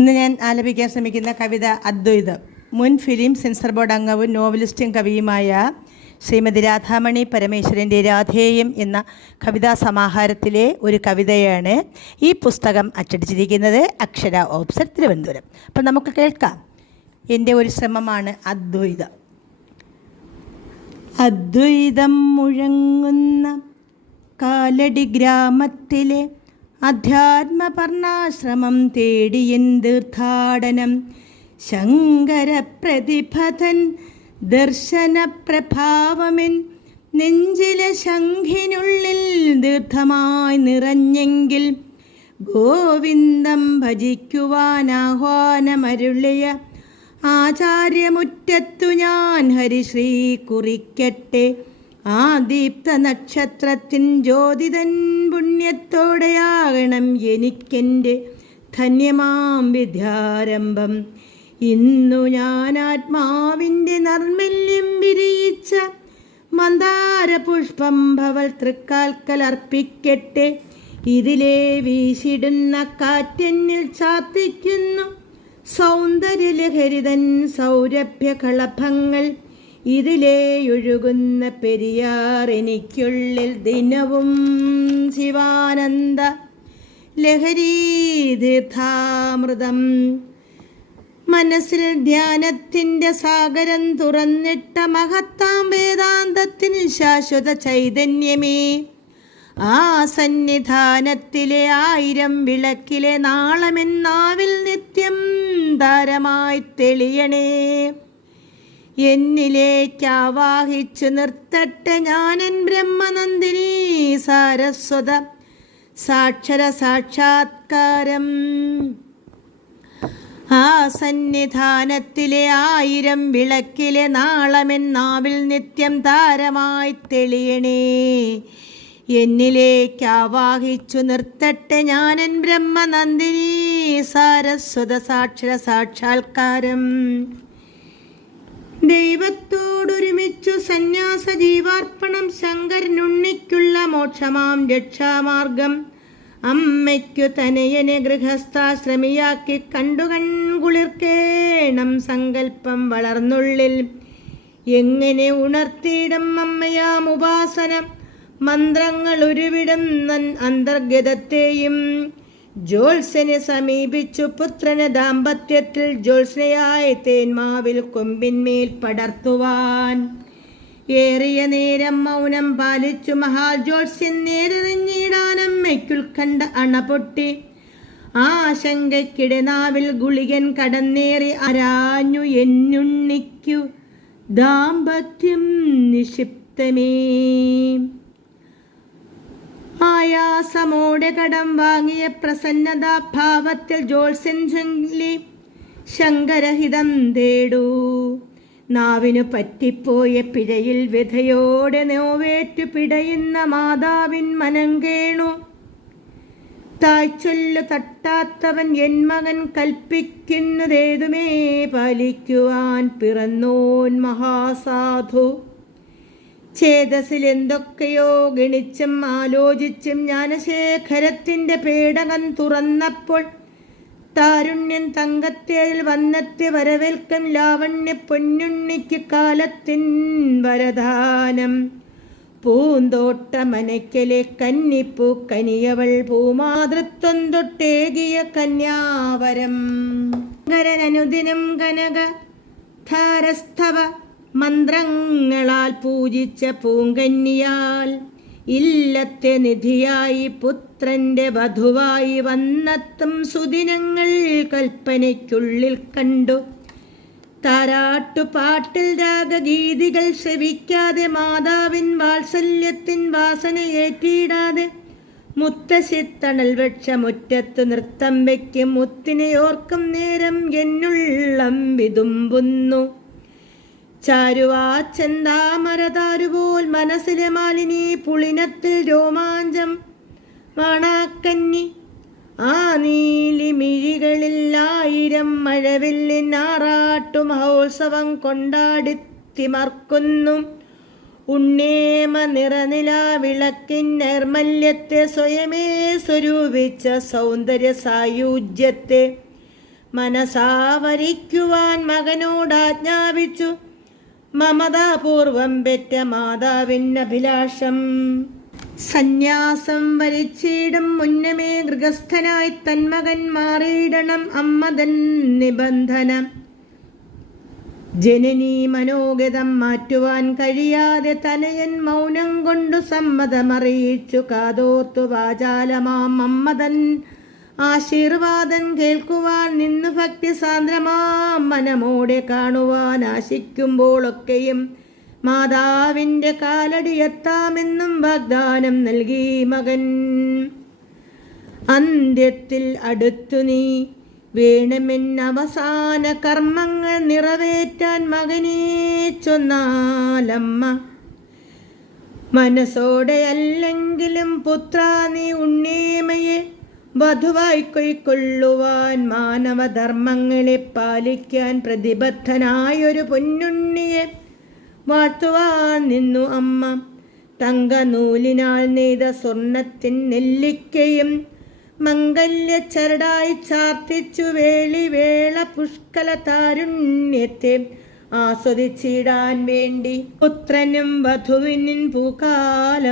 ഇന്ന് ഞാൻ ആലപിക്കാൻ ശ്രമിക്കുന്ന കവിത അദ്വൈതം. മുൻ ഫിലിം സെൻസർ ബോർഡ് അംഗവും നോവലിസ്റ്റും കവിയുമായ ശ്രീമതി രാധാമണി പരമേശ്വരന്റെ രാധേയം എന്ന കവിതാ സമാഹാരത്തിലെ ഒരു കവിതയാണ് ഈ പുസ്തകം അച്ചടിച്ചിരിക്കുന്നത് അക്ഷര ഓപ്സർ തിരുവനന്തപുരം. അപ്പം നമുക്ക് കേൾക്കാം. എന്റെ ഒരു ശ്രമമാണ് അദ്വൈതം. അദ്വൈതം മുഴങ്ങുന്ന കാലടി ഗ്രാമത്തിലെ അധ്യാത്മപർണാശ്രമം തേടിയൻ തീർത്ഥാടനം ശങ്കരപ്രതിഭതൻ ദർശനപ്രഭാവമെൻ നെഞ്ചിലെ ശംഖിനുള്ളിൽ ദീർഘമായി നിറഞ്ഞെങ്കിൽ ഗോവിന്ദം ഭജിക്കുവാൻ ആഹ്വാനമരുളിയ ആചാര്യമുറ്റത്തു ഞാൻ ഹരിശ്രീ കുറിക്കട്ടെ. ആ ദീപ്ത നക്ഷത്രത്തിൻ ജ്യോതിതൻ പുണ്യത്തോടെയാകണം എനിക്കെന്റെ ധന്യമാം വിദ്യാരംഭം. ഇന്നു ഞാൻ ആത്മാവിന്റെ നർമ്മല്യം വിരിയിച്ച മന്ദാര പുഷ്പം ഭവൽ തൃക്കാൽക്കൽ അർപ്പിക്കട്ടെ. ഇതിലെ വീശിടുന്ന കാറ്റെന്നിൽ ചാത്തിക്കുന്നു സൗന്ദര്യലഹരിതൻ സൗരഭ്യ കളഭങ്ങൾ ഇതിലേ ഒഴുകുന്ന പെരിയാർ എനിക്കുള്ളിൽ ദിനവും ശിവാനന്ദ. ലഹരീ തീർത്ഥാമൃതം. മനസ്സിൽ ധ്യാനത്തിന്റെ സാഗരം തുറന്നിട്ട മഹത്താം വേദാന്തത്തിന് ശാശ്വത ചൈതന്യമേ. ആ സന്നിധാനത്തിലെ ആയിരം വിളക്കിലെ നാളമെന്നാവിൽ നിത്യം താരമായി തെളിയണേ. എന്നിലേക്കാവാഹിച്ചു നിർത്തട്ടെ ഞാനൻ ബ്രഹ്മനന്ദിനി സാരസ്വത സാക്ഷര സാക്ഷാത്കാരം ആ സന്നിധാനത്തിലെ ആയിരം വിളക്കിലെ നാളമെന്നാവിൽ നിത്യം താരമായി തെളിയണേ. എന്നിലേക്ക് ആവാഹിച്ചു നിർത്തട്ടെ ഞാനൻ ബ്രഹ്മനന്ദിനി സാരസ്വത സാക്ഷര സാക്ഷാത്കാരം ദൈവത്തോടൊരുമിച്ചു സന്യാസ ജീവാർപ്പണം ശങ്കരനുണ്ണിക്കുള്ള മോക്ഷമാം രക്ഷാമാർഗം. അമ്മയ്ക്കു തനയനെ ഗൃഹസ്ഥാശ്രമിയാക്കി കണ്ടു കൺകുളിർക്കേണം സങ്കല്പം വളർന്നുള്ളിൽ. എങ്ങനെ ഉണർത്തിയിടം അമ്മയാം ഉപാസനം? മന്ത്രങ്ങൾ ഉരുവിടും അന്തർഗതത്തെയും ജോത്സനെ സമീപിച്ചു പുത്രന് ദാമ്പത്യത്തിൽ ജോത്സ്നയായ തേന്മാവിൽ കൊമ്പിന്മേൽ പടർത്തുവാൻ. ഏറിയ നേരം മൗനം പാലിച്ചു മഹാജോത്സ്യൻ നേരെറിഞ്ഞിടാനമ്മയ്ക്കുൾക്കണ്ട അണപൊട്ടി ആശങ്കയ്ക്കിടെ നാവിൽ ഗുളികൻ കടന്നേറി അരാഞ്ഞു എന്നുണ്ണിക്കു ദാമ്പത്യം നിക്ഷിപ്തമേ. ആയാസമോടെ കടം വാങ്ങിയ പ്രസന്നതാഭാവത്തിൽ ജോത്സ്യൻ ചൊല്ലി ശങ്കരഹിതം തേടൂ. നാവിനു പറ്റിപ്പോയ പിഴയിൽ വിധയോടെ നോവേറ്റു പിടയുന്ന മാതാവിൻ മനം കേണു. തായ്ച്ചൊല്ലു തട്ടാത്തവൻ എൻ മകൻ കൽപ്പിക്കുന്നതേതുമേ പാലിക്കുവാൻ പിറന്നോൻ മഹാസാധു. ഛേദസിൽ എന്തൊക്കെയോ ഗണിച്ചും ആലോചിച്ചും ജ്ഞാനശേഖരത്തിന്റെ പേടകം തുറന്നപ്പോൾ താരുണ്യം തങ്കത്തേഴിൽ വന്നെത്തി വരവേൽക്കും ലാവണ്യ പൊന്നുണ്ണിക്ക് കാലത്തിൻ വരദാനം. പൂന്തോട്ട മനയ്ക്കലെ കന്നിപ്പൂ കനിയവൾ പൂമാതൃത്വം തൊട്ടേകിയ കന്യാവരം. കരനനുദിനം കനക ധാരസ്ഥവ മന്ത്രങ്ങളാൽ പൂജിച്ച പൂങ്കന്യാൽ ഇല്ലത്തെ നിധിയായി പുത്രന്റെ വധുവായി വന്നത്തും സുദിനങ്ങൾ കൽപ്പനയ്ക്കുള്ളിൽ കണ്ടു. താരാട്ടുപാട്ടിൽ രാഗഗീതികൾ ശ്രവിക്കാതെ മാതാവിൻ വാത്സല്യത്തിൻ വാസന ഏറ്റിയിടാതെ വെച്ച നൃത്തം വയ്ക്കും മുത്തിനെ ഓർക്കും നേരം എന്നുള്ളം വിതുമ്പുന്നു. ചാരുവാച്ചെന്താമരതാരുപോൽ മനസ്സിലെ മാലിനി പുളിനത്തിൽ രോമാഞ്ചം. മാണാക്കന്നി ആ നീലി മിഴികളിൽ ആയിരം മഴവില്ലിനാറാട്ടു മഹോത്സവം കൊണ്ടാടിത്തിമർക്കുന്നു. ഉണ്ണേമ നിറനില വിളക്കിൻ നൈർമല്യത്തെ സ്വയമേ സ്വരൂപിച്ച സൗന്ദര്യ സായുജ്യത്തെ മനസാവരിക്കുവാൻ മകനോടാജ്ഞാപിച്ചു. മമതാപൂർവം പെറ്റ മാതാവിനഭിലാഷം സന്യാസം വരിച്ചിടം മുന്നമേ ഗൃഹസ്ഥനായി തന്മകൻ മാറിയിടണം അമ്മതൻ നിബന്ധന. ജനനി മനോഗതം മാറ്റുവാൻ കഴിയാതെ തനയൻ മൗനം കൊണ്ടു സമ്മതമറിയിച്ചു. കാതോർത്തു വാചാലമാം അമ്മതൻ ആശീർവാദം കേൾക്കുവാൻ നിന്ന് ഭക്തി സാന്ദ്രമാം മനമോടെ കാണുവാൻ ആശിക്കുമ്പോഴൊക്കെയും മാതാവിന്റെ കാലടിയെത്താമെന്നും വാഗ്ദാനം നൽകി മകൻ. അന്ത്യത്തിൽ അടുത്തു നീ വേണമെന്നവസാന കർമ്മങ്ങൾ നിറവേറ്റാൻ മകനെ ചൊന്നാലമ്മ മനസ്സോടെ അല്ലെങ്കിലും പുത്ര നീ ഉണ്ണീമയെ വധുവായി മാനവധർമ്മങ്ങളെ പാലിക്കാൻ പ്രതിബദ്ധനായൊരു പൊന്നുണ്ണിയെ വാഴ്ത്തുവാൻ നിന്നു അമ്മ. തങ്കനൂലിനാൽ നെയ്ത സ്വർണത്തിൻ നെല്ലിക്കയും മംഗല്യ ചരടായി ചാർത്തിച്ചു വേളി വേള പുഷ്കല താരുണ്യത്തെ ആസ്വദിച്ചിടാൻ വേണ്ടി പുത്രനും വധുവിനും പൂക്കാലമാശംസിച്ചു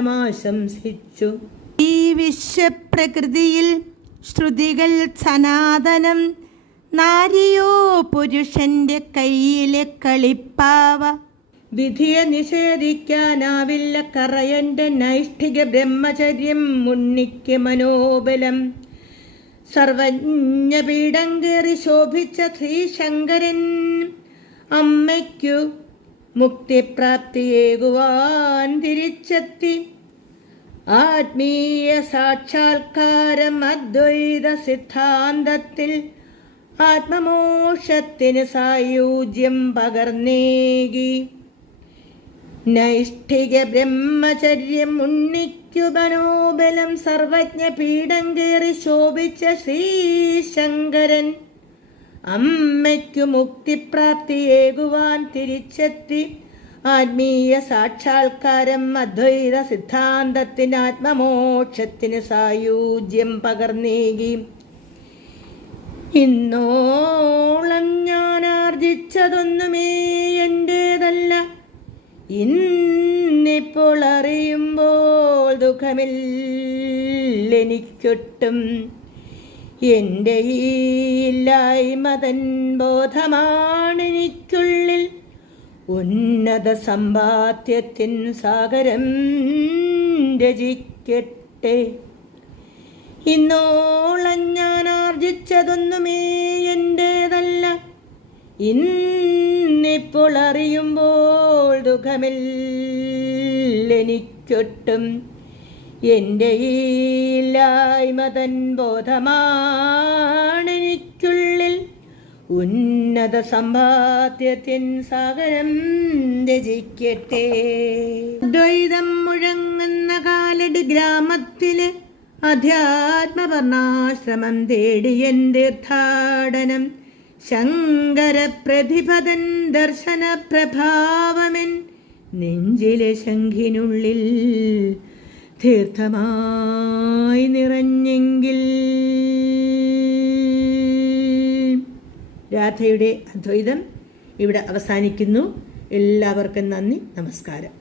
ഈ വിശ്വപ്രകൃതിയിൽ ശ്രുതികൾ സനാതനം. നാരിയോ പുരുഷന്റെ കയ്യിലെ കളിപ്പാവ. വിധിയെ നിഷേധിക്കാനാവില്ല കറയന്റെ നൈഷ്ഠിക ബ്രഹ്മചര്യം മുന്നിക്ക് മനോബലം. സർവജ്ഞ പീഠം കയറി ശോഭിച്ച ശ്രീശങ്കരൻ അമ്മയ്ക്കു മുക്തിപ്രാപ്തിയേകുവാൻ തിരിച്ചെത്തി. ആത്മീയ സാക്ഷാത്കാരം അദ്വൈത സിദ്ധാന്തത്തിൽ ആത്മമോക്ഷത്തിന് സായൂജ്യം പകർന്നേകി. നൈഷ്ഠിക ബ്രഹ്മചര്യം ഉണ്ണിക്കു മനോബലം സർവജ്ഞ പീഠം കയറി ശോഭിച്ച ശ്രീശങ്കരൻ അമ്മയ്ക്കു മുക്തിപ്രാപ്തിയേകുവാൻ തിരിച്ചെത്തി ആത്മീയ സാക്ഷാത്കാരം അദ്വൈത സിദ്ധാന്തത്തിന് ആത്മമോക്ഷത്തിന് സായൂജ്യം പകർന്നേകി. ഇന്നോളം ഞാൻ ആർജിച്ചതൊന്നുമേ എന്റേതല്ല ഇന്നിപ്പോൾ അറിയുമ്പോൾ ദുഃഖമില്ലെനിക്കൊട്ടും. എന്റെ ഈ ഇല്ലായ്മതൻ ബോധമാണെനിക്കുള്ളിൽ ഉന്നത സമ്പാദ്യത്തിൻ സാഗരം രചിക്കട്ടെ. ഇന്നോളം ഞാൻ ആർജിച്ചതൊന്നുമേ എന്റേതല്ല ഇന്നിപ്പോൾ അറിയുമ്പോൾ ദുഃഖമില്ലെനിക്കൊട്ടും എന്റെ ഈ ഇല്ലായ്മതൻ ബോധമാണെനിക്കുള്ളിൽ ഉന്നത സമ്പാദ്യത്തിൻ സാഗരം രചിക്കട്ടെ. ദ്വൈതം മുഴങ്ങുന്ന കാലടി ഗ്രാമത്തിലെ അധ്യാത്മവർണാശ്രമം തേടിയൻ തീർത്ഥാടനം. ശങ്കര പ്രതിപദൻ ദർശന പ്രഭാവമൻ നെഞ്ചിലെ ശംഖിനുള്ളിൽ തീർത്ഥമായി നിറഞ്ഞെങ്കിൽ രാധയുടെ അദ്വൈതം ഇവിടെ അവസാനിക്കുന്നു. എല്ലാവർക്കും നന്ദി നമസ്കാരം.